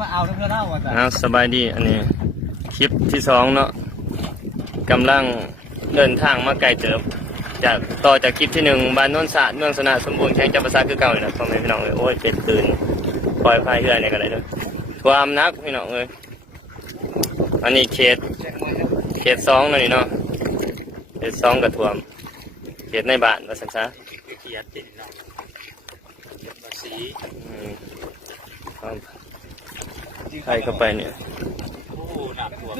มาเอาเพื่อนเล่าว่าจ้ะสบายดีอันนี้คลิปที่สองเนาะกำลังเดินทางมาไกลเติบจากต่อจากคลิปที่หนึ่งบ้านโน้นสะเมืองสนาสมบูรณ์แข่งจับประสาคือเก่าเลยนะพ่อแม่พี่น้องเลยโอ้ยเป็นคืนปล่อยพายเรือเนี่ยกันเลยด้วยความนักพี่น้องเลยอันนี้เขตสองนี่เนาะเขตสองกับท่วมเขตในบ้านว่าสันซะเขียดติดเนาะสีใครเข้าไปเนี่ยโอ้น้ำท่วม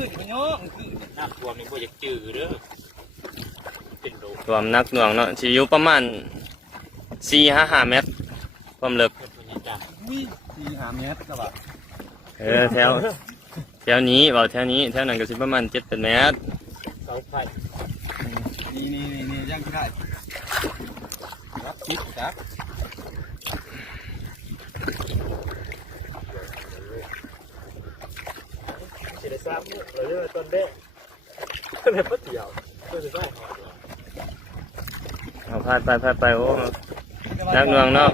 น้ำท่วมนี่พวกจะจืดเด้อเป็นโลท่วมนักหน่วงเนาะที่อยู่ประมาณ4-5 เมตรความลึก4-5 เมตรก็ว่าแถวนี้เบาแถวนั้นก็สิประมาณ7-8 เมตรเสาไฟนี่ยังได้รับคิดครับเสร็จแล้วเราเรียกว่าต้นเด้ก็เลยพัดเดี่ยวก็จะได้เอาพาดไปโอ้นักหน่วงเนาะ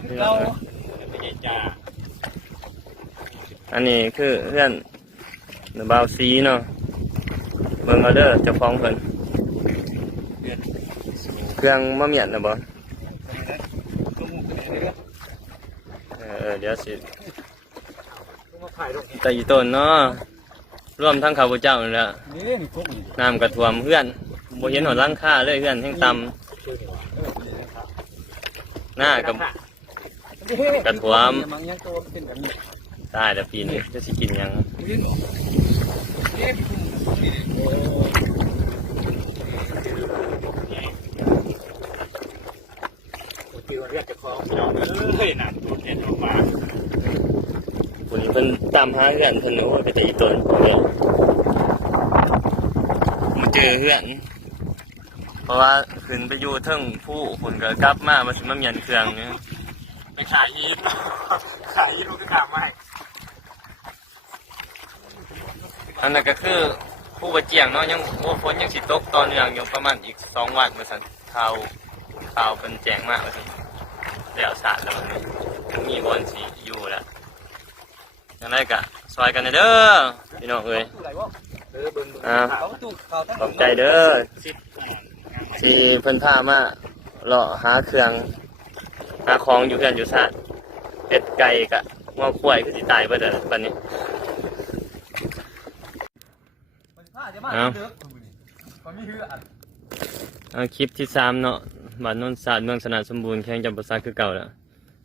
อันนี้คือเพื่อนเบาซีเนาะเบิ่งเอาเด้อจะฟ้องเพิ่นเครื่องมะเมียดนะบ่เดี๋ยวสิแต่อีต้นเนาะร่วมทั้งข้าพเจ้านี่แหละน้ำกระท่วมเพื่อนบ่เห็นหอดหลังคาเลยเพื่อนแห้งต่ำหน้ากับกระท่วมตายแต่ปีนี้จะสิกินยังคือเรียกจะคล้องพี่น้องเลยนะตัวเด็ดออกมาคนนี้เพิ่นตามหาเพื่อนเพิ่นโอ้ยไปตีต้นมาเจอเพื่อนเพราะว่าขึ้นไปอยู่เทิงผู้คนก็กลับมาสิมาเมียนเครื่องเนี่ยไปขายยีนลูกกระดาษไม่อันนั้นก็คือผู้บาดเจ็บเนาะยังโอ้ฝนยังสิตกตอนเนื่องอยู่ประมาณอีก2 วันมาสั่นข่าวเป็นแจ้งมากเลยแล้วสาดแล้วนี่มีบอลสีอยู่แล้วยังไงกะซอยกันเด้อพี่น้องเอ้ยขอบใจเด้อที่เพิ่นพามาเลาะหาเครื่องหาของอยู่เพื่อนอยู่ศาสตร์เป็ดไก่กะงอควายคือสิตายไปเด้อปันนี้คลิปที่3เนาะบ้านโน้นศาสตร์เมืองสนาสมบูรณ์แข่งจับประสาคือเก่าแล้ว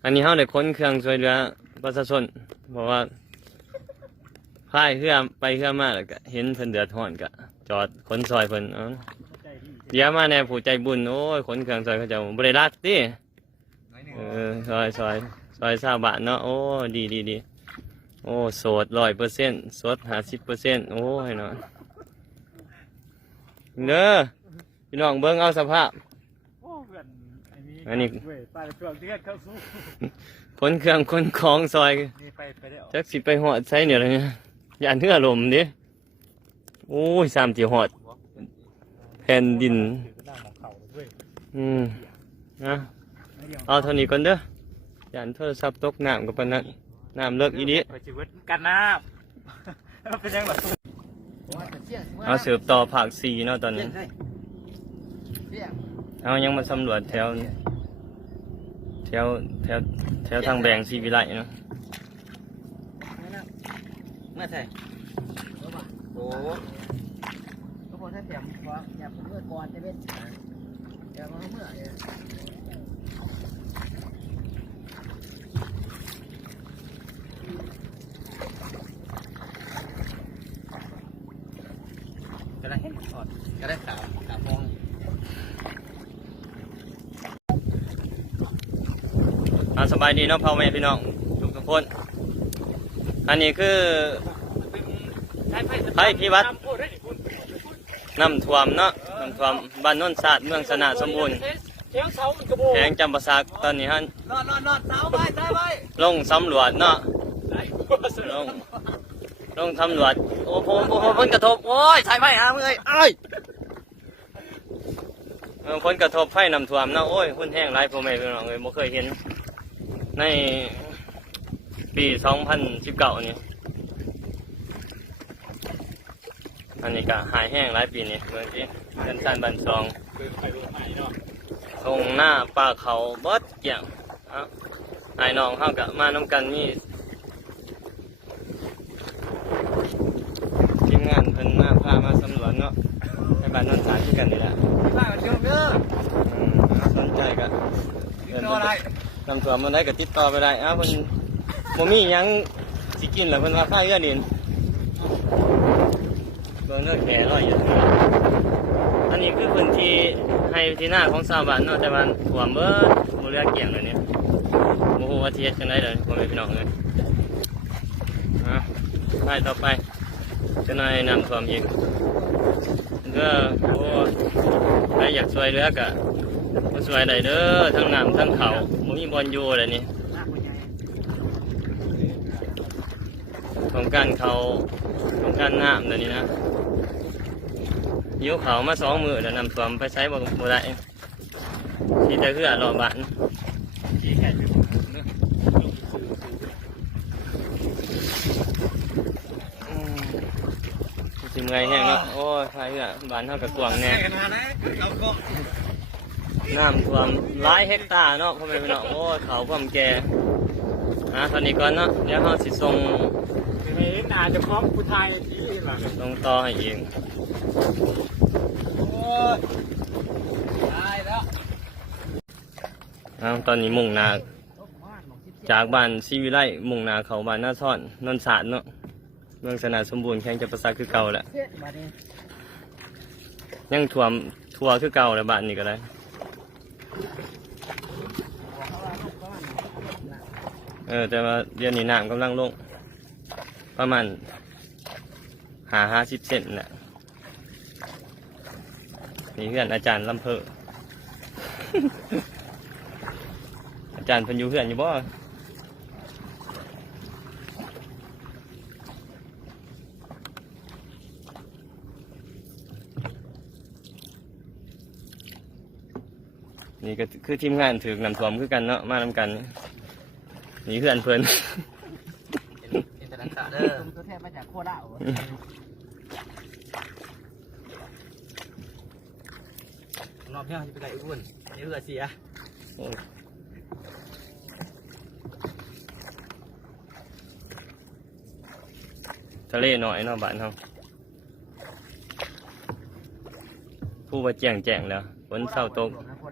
อันนี้เขาได้ค้นเครื่องช่วยเหลือประชาชนเพราะว่าพายเรือไปเรือมาแล้วก็เห็นเพิ่นเดือดร้อนก็จอดขนซอยเพิ่นเดี๋ยวมาแน่ผู้ใจบุญโอ้ยขนเครื่องซอยเขาจะบริรักดิซอยชาวบ้านเนาะโอ้ดีโอ้โสด100%สด50%โอ้ยเนาะเด้อพี่น้องเบิ่งเอาสภาพอันนี้คนเครื่องคนของซอยจักสิไปหอดใช้เนี่ยอะไรเนี่ยย่านเนื้อลมดิโอ้ย3 ที่หอดแผ่นดินนะเอาเท่านี้ก่อนเด้อย่านโทรศัพท์ตกน้ำกับปนัดน้ำเลิกอีดิกันน้ำเป็นยังไงเอาเสิร์ฟต่อภาค4เนาะตอนนี้เอายังมาสำรวจแถวทางแบงซีวิไลเนาะมาใช่โอ้ก็พอถ้าแถมอยากเมื่อก่อนจะเป็นอยากมาเมื่อก็ได้เห็นก่อนก็ได้ข่าวมองสบายดีเนาะพ่อแม่พี่น้องทุกคนอันนี้คือไผ่พิวัตรน้ำท่วมเนาะน้ำท่วมบ้านโน้นศาสตร์เมืองสนาสมบูรณ์แข่งจำปาสักตอนนี้ฮะลงสำรวจเนาะลงสำรวจโอ้โหผลกระทบโอ้ยใช่ไหมฮะมึงเอ้ยผลกระทบไฟน้ำท่วมเนาะโอ้ยหุ่นแห้งไรพ่อแม่พี่น้องเลยไม่เคยเห็นในปี2019นี่ อันนี้ก็หายแห้งหลายปีนี่เมืองที่เดินสันบันซอง คือไปรู้ไหมเนาะ ตรงหน้าป่าเขาเบิดเกี่ยงเอาไอ้น้องเข้ากับมาน้ำกันนี่ทีมงานเพิ่นมาพามาสำรวจเนาะในบ้านนนท์สารที่กันนี่แหละ บ้านเชื่อมเด้อ สนใจก็ ติดต่ออะไร นำตัวมันได้ก็ติดต่อไปได้เอ้าเพิ่นบ่มีหยังสิกินแล้วเพิ่นว่าค่าเรือดินเบิ่งเด้อแขร้อยอยู่อันนี้คือพื้นที่ให้ที่หน้าของชาวบ้านเนาะแต่ว่าท่วมเบิดบ่เหลือเกี่ยงเลยเนี่ยบ่ฮู้ว่าสิเฮ็ดจังได๋เด้อพ่อแม่พี่น้องเอ้ยไปต่อไปจะนายน้ำท่วมอีกก็โอ้ใครอยากช่วยเหลือก็มาช่วยได้เด้อทั้งน้ำทั้งเขาบ่มีบอลอยู่เลยนี่ ต้องการเขาต้องการน้ำเดี๋ยวนี้นะยิ้วเขามา2 มื้อแล้วนำท่วมไปใช้บ่ได้ที่จะเหือรอบ้าน ที่แข่งอยู่เนาะ สิเมื่อยแห้งเนาะโอ้ยใครเหือบ้านเท่ากับกวางแน่ ขนาดนั้นเราก็ น้ำท่วมหลายเฮกตาร์เนาะพ่อแม่พี่น้องโอ้ยเขาความแก่ตอนนี้ก่อนเนาะเดี๋ยวเราสิส่ง ไม่เห็นหน้าเจะพร้าขอมผู้ชายที่หลัง ลงต่อให้เอง โอ้ยตายแล้ว ตอนนี้มุ่งหนาจากบ้านซีวิไลมุ่งหนาเขาบ้านหน้าซ่อนนนท์สารเนาะเมืองสนาสมบูรณ์แข่งจะประสาคือเก่าแหละยังท่วมทัวคือเก่าแล้วบ้านนี้ก็ได้แต่ว่าเดี๋ยวนี้น้ำกำลังลงประมาณ50 เซนน่ะนี่เพื่อนอาจารย์ลำเพอ อาจารย์เพิ่นอยู่เพื่อนอยู่บ่นี่ก็คือทีมงานถือน้ำท่วมคือกันเนาะมานำกันนี่เพื่อนเพิ่น อินเตอร์เน็ตเด้อตัวแทนมาจากโคราชรอบเที่ยวจะไปไหนอุ่นนี่เรือเสีย ทะเลหน่อยเนาะบ้านเฮาผู้ว่าแจ้งแล้วฝนเศร้าตก โค